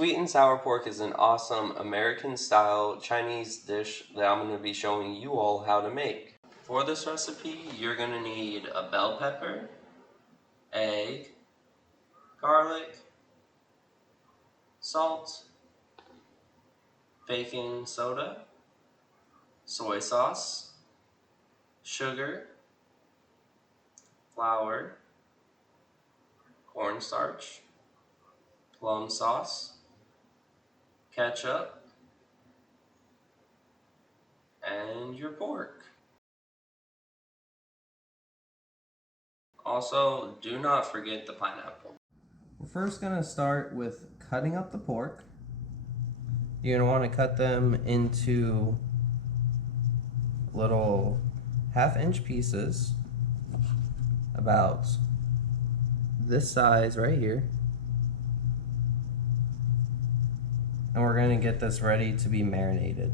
Sweet and sour pork is an awesome American-style Chinese dish that I'm going to be showing you all how to make. For this recipe, you're going to need a bell pepper, egg, garlic, salt, baking soda, soy sauce, sugar, flour, cornstarch, plum sauce, ketchup, and your pork. Also, do not forget the pineapple. We're first going to start with cutting up the pork. You're going to want to cut them into little 1/2-inch pieces, about this size right here. And we're going to get this ready to be marinated.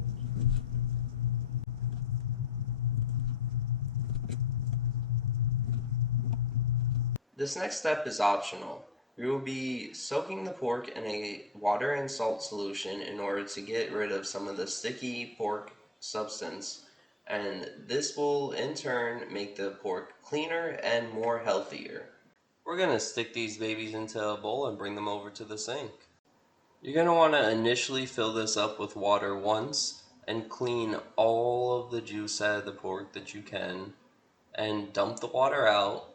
This next step is optional. We will be soaking the pork in a water and salt solution in order to get rid of some of the sticky pork substance, and this will in turn make the pork cleaner and more healthier. We're going to stick these babies into a bowl and bring them over to the sink. You're going to want to initially fill this up with water once and clean all of the juice out of the pork that you can and dump the water out.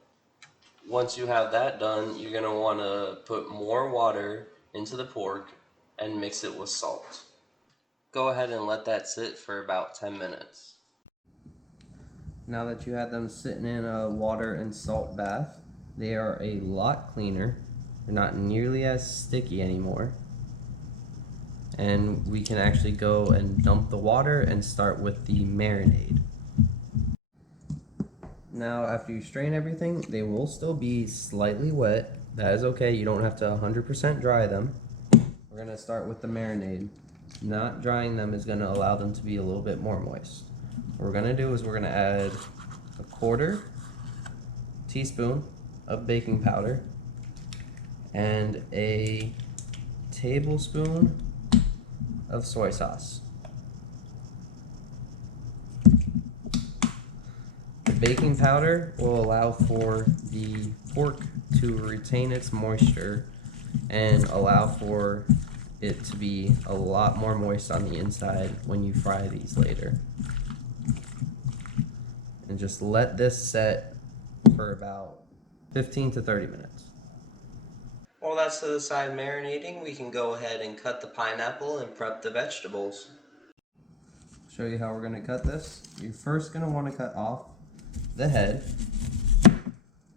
Once you have that done, you're going to want to put more water into the pork and mix it with salt. Go ahead and let that sit for about 10 minutes. Now that you have them sitting in a water and salt bath, they are a lot cleaner. They're not nearly as sticky anymore. And we can actually go and dump the water and start with the marinade. Now, after you strain everything, they will still be slightly wet. That is okay. You don't have to 100% dry them. We're going to start with the marinade. Not drying them is going to allow them to be a little bit more moist. What we're going to do is we're going to add a 1/4 teaspoon of baking powder and a tablespoon of soy sauce. Baking powder will allow for the pork to retain its moisture and allow for it to be a lot more moist on the inside when you fry these later. And just let this set for about 15 to 30 minutes. While that's to the side marinating, we can go ahead and cut the pineapple and prep the vegetables. Show you how we're going to cut this. You're first going to want to cut off the head,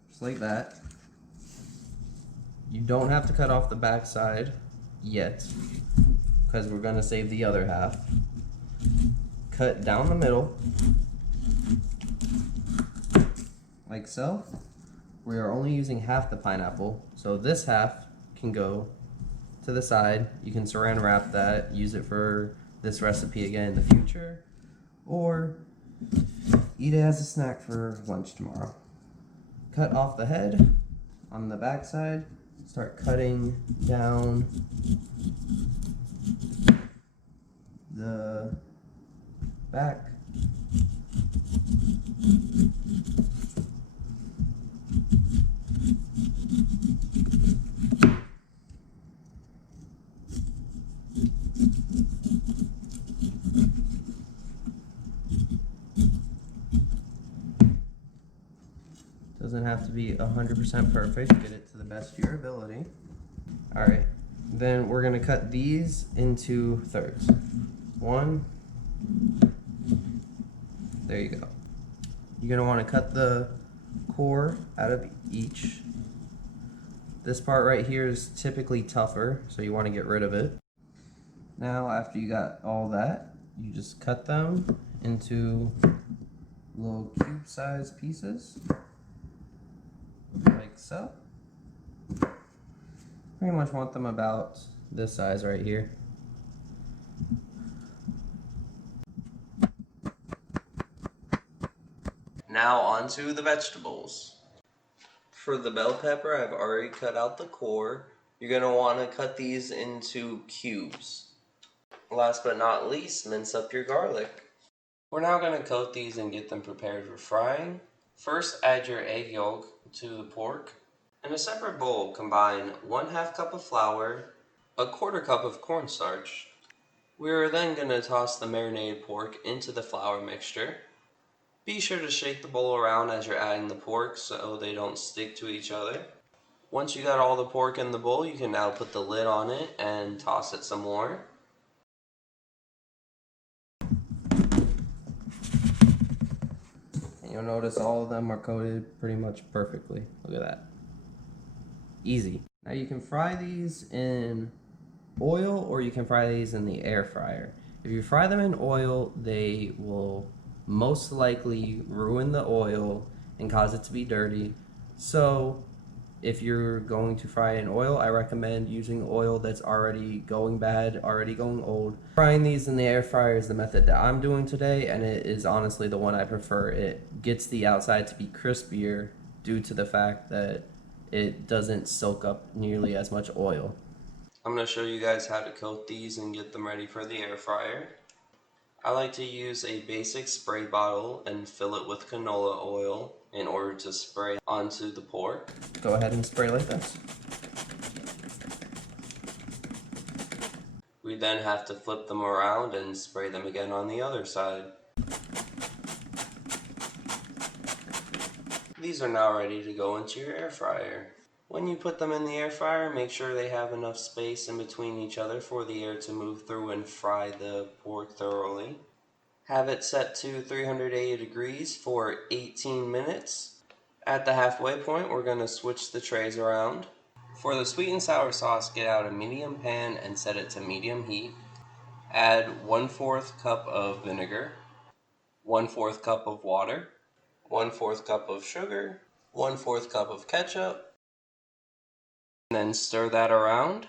just like that. You don't have to cut off the back side yet, because we're going to save the other half. Cut down the middle, like so. We are only using half the pineapple, so this half can go to the side. You can saran wrap that, use it for this recipe again in the future, or eat it as a snack for lunch tomorrow. Cut off the head on the back side. Start cutting down the back. Doesn't have to be 100% perfect. Get it to the best of your ability. Alright, then we're going to cut these into thirds. 1. There you go. You're going to want to cut the core out of each. This part right here is typically tougher, so you want to get rid of it. Now, after you got all that, you just cut them into little cube-sized pieces. Like so. Pretty much want them about this size right here. Now onto the vegetables. For the bell pepper, I've already cut out the core. You're going to want to cut these into cubes. Last but not least, mince up your garlic. We're now going to coat these and get them prepared for frying. First, add your egg yolk to the pork. In a separate bowl, combine 1/2 cup of flour, 1/4 cup of cornstarch. We are then going to toss the marinated pork into the flour mixture. Be sure to shake the bowl around as you're adding the pork so they don't stick to each other. Once you got all the pork in the bowl, you can now put the lid on it and toss it some more. And you'll notice all of them are coated pretty much perfectly. Look at that. Easy. Now you can fry these in oil or you can fry these in the air fryer. If you fry them in oil, they will most likely ruin the oil and cause it to be dirty. So if you're going to fry in oil, I recommend using oil that's already going bad, already going old. Frying these in the air fryer is the method that I'm doing today, and it is honestly the one I prefer. It gets the outside to be crispier due to the fact that it doesn't soak up nearly as much oil. I'm going to show you guys how to coat these and get them ready for the air fryer. I like to use a basic spray bottle and fill it with canola oil in order to spray onto the pork. Go ahead and spray like this. We then have to flip them around and spray them again on the other side. These are now ready to go into your air fryer. When you put them in the air fryer, make sure they have enough space in between each other for the air to move through and fry the pork thoroughly. Have it set to 380 degrees for 18 minutes. At the halfway point, we're going to switch the trays around. For the sweet and sour sauce, get out a medium pan and set it to medium heat. Add 1/4 cup of vinegar, 1/4 cup of water, 1/4 cup of sugar, 1/4 cup of ketchup, and then stir that around.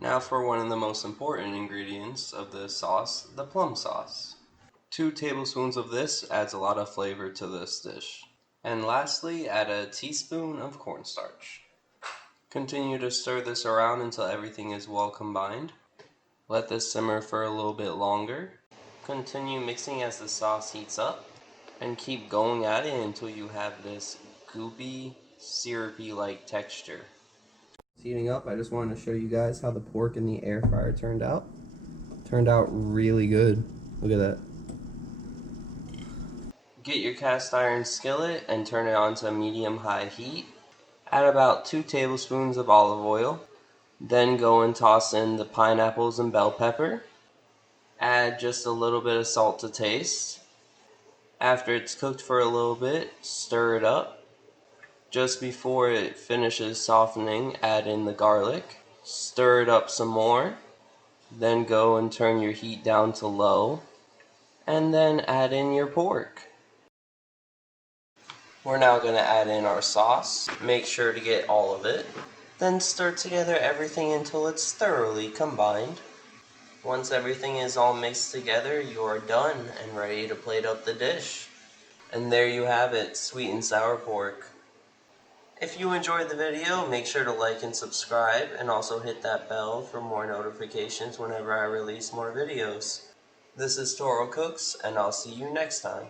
Now for one of the most important ingredients of this sauce, the plum sauce. 2 tablespoons of this adds a lot of flavor to this dish. And lastly, add a teaspoon of cornstarch. Continue to stir this around until everything is well combined. Let this simmer for a little bit longer. Continue mixing as the sauce heats up, and keep going at it until you have this goopy, syrupy-like texture. It's heating up. I just wanted to show you guys how the pork in the air fryer turned out. Turned out really good. Look at that. Get your cast iron skillet and turn it on to medium-high heat. Add about 2 tablespoons of olive oil. Then go and toss in the pineapples and bell pepper. Add just a little bit of salt to taste. After it's cooked for a little bit, stir it up. Just before it finishes softening, add in the garlic. Stir it up some more. Then go and turn your heat down to low. And then add in your pork. We're now going to add in our sauce. Make sure to get all of it. Then stir together everything until it's thoroughly combined. Once everything is all mixed together, you are done and ready to plate up the dish. And there you have it, sweet and sour pork. If you enjoyed the video, make sure to like and subscribe, and also hit that bell for more notifications whenever I release more videos. This is Touro Cooks, and I'll see you next time.